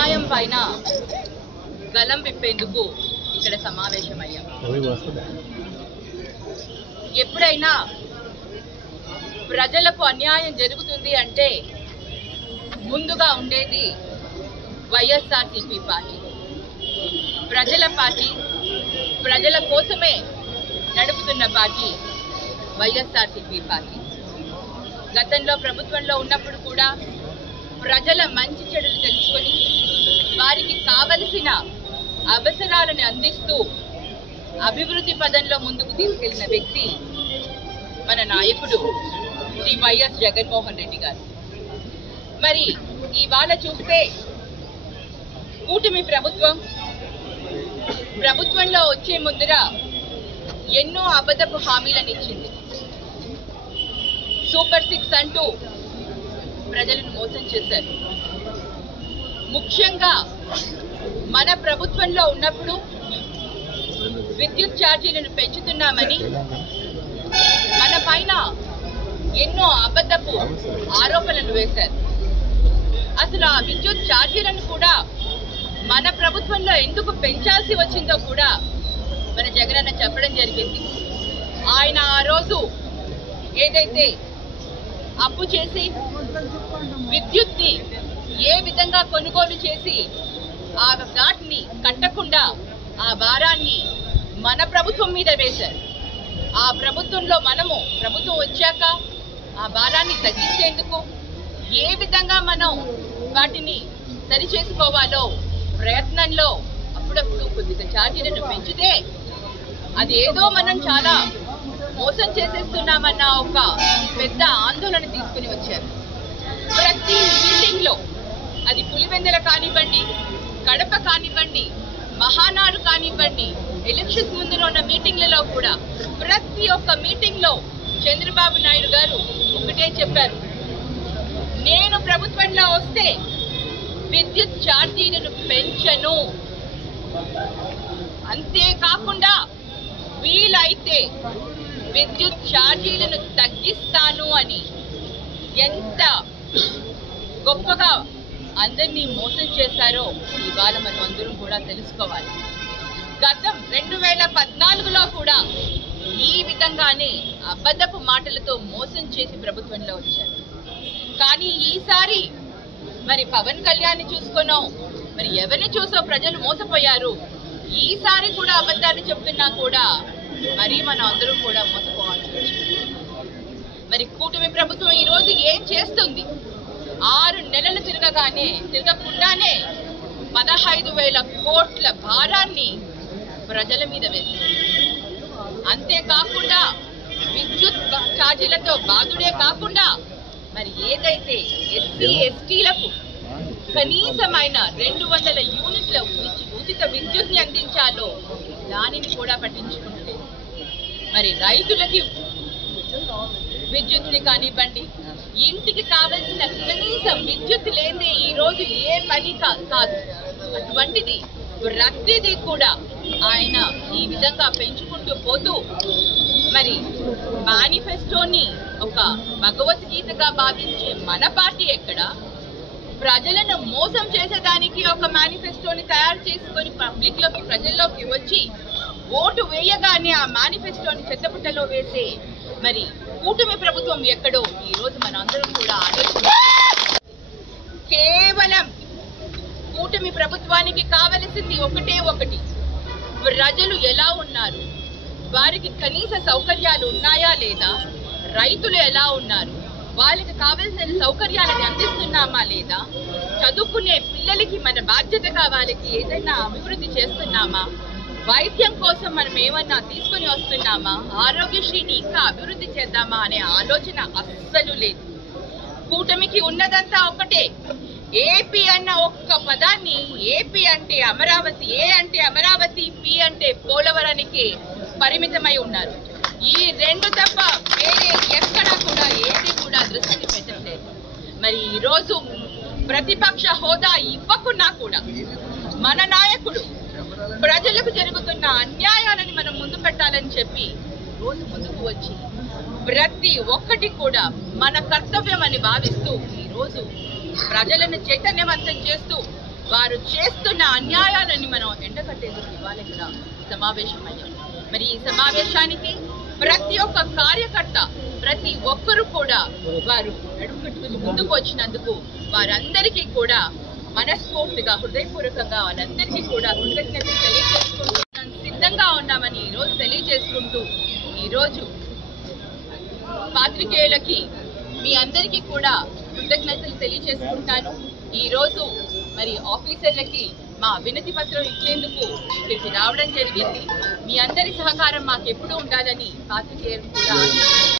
అన్యాయం పైన గలం విప్పేందుకు ఇక్కడ సమావేశమయ్యాం. ఎప్పుడైనా ప్రజలకు అన్యాయం జరుగుతుంది అంటే ముందుగా ఉండేది వైఎస్ఆర్సీపీ పార్టీ. ప్రజల పార్టీ, ప్రజల కోసమే నడుపుతున్న పార్టీ వైఎస్ఆర్సీపీ పార్టీ. గతంలో ప్రభుత్వంలో ఉన్నప్పుడు కూడా ప్రజల మంచి చెడులు తెలుసుకొని వారికి కావలసిన అవసరాలను అందిస్తూ అభివృద్ధి పదంలో ముందుకు తీసుకెళ్లిన వ్యక్తి మన నాయకుడు శ్రీ వైఎస్ జగన్మోహన్ రెడ్డి గారు. మరి ఇవాళ చూస్తే కూటమి ప్రభుత్వంలో వచ్చే ముందర ఎన్నో అబద్ధపు హామీలను ఇచ్చింది. సూపర్ 6 అంటూ ప్రజలను మోసం చేశారు. ముఖ్యంగా మన ప్రభుత్వంలో ఉన్నప్పుడు విద్యుత్ ఛార్జీలను పెంచుతున్నామని మన పైన ఎన్నో అబద్ధపు ఆరోపణలు వేశారు. అసలు ఆ విద్యుత్ ఛార్జీలను కూడా మన ప్రభుత్వంలో ఎందుకు పెంచాల్సి వచ్చిందో కూడా మన జగనన్న చెప్పడం జరిగింది. ఆయన ఆ రోజు ఏదైతే అప్పు చేసి విద్యుత్ని ఏ విధంగా కొనుగోలు చేసి ఆ దాటిని కట్టకుండా ఆ భారాన్ని మన ప్రభుత్వం మీద వేశారు. ఆ ప్రభుత్వంలో ప్రభుత్వం వచ్చాక ఆ భారాన్ని తగ్గించేందుకు ఏ విధంగా మనం వాటిని సరిచేసుకోవాలో ప్రయత్నంలో అప్పుడప్పుడు కొద్దిగా ఛార్జీలను పెంచితే అది ఏదో మనం చాలా మోసం చేసేస్తున్నామన్న ఒక పెద్ద ఆందోళన తీసుకుని వచ్చారు. ప్రతి మీటింగ్ లో అది పులివెందుల కానివ్వండి, కడప కానివ్వండి, మహానాడు కానివ్వండి, ఎలక్షన్స్ ముందు ఉన్న మీటింగ్లలో కూడా ప్రతి ఒక్క మీటింగ్ లో చంద్రబాబు నాయుడు గారు ఒకటే చెప్పారు, నేను ప్రభుత్వంలో వస్తే విద్యుత్ ఛార్జీలను పెంచను, అంతేకాకుండా వీలైతే విద్యుత్ ఛార్జీలను తగ్గిస్తాను అని ఎంత గొప్పగా అందరినీ మోసం చేశారో ఇవాళ మనం అందరం కూడా తెలుసుకోవాలి. గతం 2014లో కూడా ఈ విధంగానే అబద్ధపు మాటలతో మోసం చేసి ప్రభుత్వంలో వచ్చారు. కానీ ఈసారి మరి పవన్ కళ్యాణ్ చూసుకునో మరి ఎవరిని చూసో ప్రజలు మోసపోయారు. ఈసారి కూడా అబద్ధాలు చెప్తున్నా కూడా మరి మనం అందరం కూడా మోసపోవాల్సి వచ్చింది. మరి కూటమి ప్రభుత్వం ఈ రోజు ఏం చేస్తుంది? 6 నెలలు తిరగకుండానే 15,000 కోట్ల భారాన్ని ప్రజల మీద వేసింది. అంతేకాకుండా విద్యుత్ ఛార్జీలతో బాధుడే కాకుండా మరి ఏదైతే ఎస్సీ/ఎస్టీలకు కనీసమైన 200 యూనిట్ల ఉచిత విద్యుత్ని అందించాలో దానిని కూడా పట్టించుకుంటలేదు. మరి రైతులకి విద్యుత్ని కానివ్వండి, ఇంటికి కావలసిన కనీసం విద్యుత్ లేదే ఈ రోజు ఏ పని కాదు. అటువంటిది ప్రతిదీ కూడా ఆయన ఈ విధంగా పెంచుకుంటూ పోతూ మరి మేనిఫెస్టోని ఒక భగవద్గీతగా భావించే మన పార్టీ ఎక్కడ ప్రజలను మోసం చేసేదానికి ఒక మేనిఫెస్టోని తయారు చేసుకొని పబ్లిక్ లోకి ప్రజల్లోకి వచ్చి ఓటు వేయగానే ఆ మేనిఫెస్టోని చెత్తపుట్టలో వేసే మరి కూటమి ప్రభుత్వం ఎక్కడో ఈ రోజు మన అందరం కూడా కేవలం కూటమి ప్రభుత్వానికి కావలసింది ఒకటి, ప్రజలు ఎలా ఉన్నారు, వారికి కనీస సౌకర్యాలు ఉన్నాయా లేదా, రైతులు ఎలా ఉన్నారు, వాళ్ళకి కావలసిన సౌకర్యాలను అందిస్తున్నామా లేదా, చదువుకునే పిల్లలకి మన బాధ్యతగా వాళ్ళకి ఏదైనా అభివృద్ధి చేస్తున్నామా, వైద్యం కోసం మనం ఏమన్నా తీసుకుని వస్తున్నామా, ఆరోగ్యశ్రీని ఇంకా అభివృద్ధి చేద్దామా అనే ఆలోచన అస్సలు లేదు. కూటమికి ఉన్నదంతా ఒకటే, ఏపీ అన్న ఒక్క పదాన్ని ఏపీ అంటే అమరావతి, ఏ అంటే అమరావతి, పి అంటే పోలవరానికి పరిమితమై ఉన్నారు. ఈ 2 తప్ప వేరే ఎక్కడా కూడా ఏది కూడా దృష్టిని పెట్టట్లేదు. మరి ఈరోజు ప్రతిపక్ష హోదా ఇవ్వకున్నా కూడా మన నాయకుడు ప్రజలకు జరుగుతున్న అన్యాయాలను మనం ముందు పెట్టాలని చెప్పి రోజు ముందుకు వచ్చి ప్రతి ఒక్కటి కూడా మన కర్తవ్యం అని భావిస్తూ ఈరోజు ప్రజలను చైతన్యవంతం చేస్తూ వారు చేస్తున్న అన్యాయాలని మనం ఎండకట్టేందుకు ఇవాళ ఇక్కడ సమావేశమయ్యాం. మరి ఈ సమావేశానికి ప్రతి ఒక్క కార్యకర్త, ప్రతి ఒక్కరు కూడా వారు నడుముకట్టుకుని ముందుకు వచ్చినందుకు వారందరికీ కూడా మనస్ఫూర్తిగా, హృదయపూర్వకంగా వాళ్ళందరికీ కూడా కృతజ్ఞతలు తెలియజేసుకుంటూ సిద్ధంగా ఉన్నామని ఈరోజు తెలియజేసుకుంటూ, ఈరోజు పాత్రికేయులకి మీ అందరికీ కూడా కృతజ్ఞతలు తెలియజేసుకుంటాను. ఈరోజు మరి ఆఫీసర్లకి మా వినతి పత్రం ఇచ్చేందుకు ఇక్కడికి రావడం జరిగింది. మీ అందరి సహకారం మాకు ఎప్పుడూ ఉండాలని పాత్రికేయులు కూడా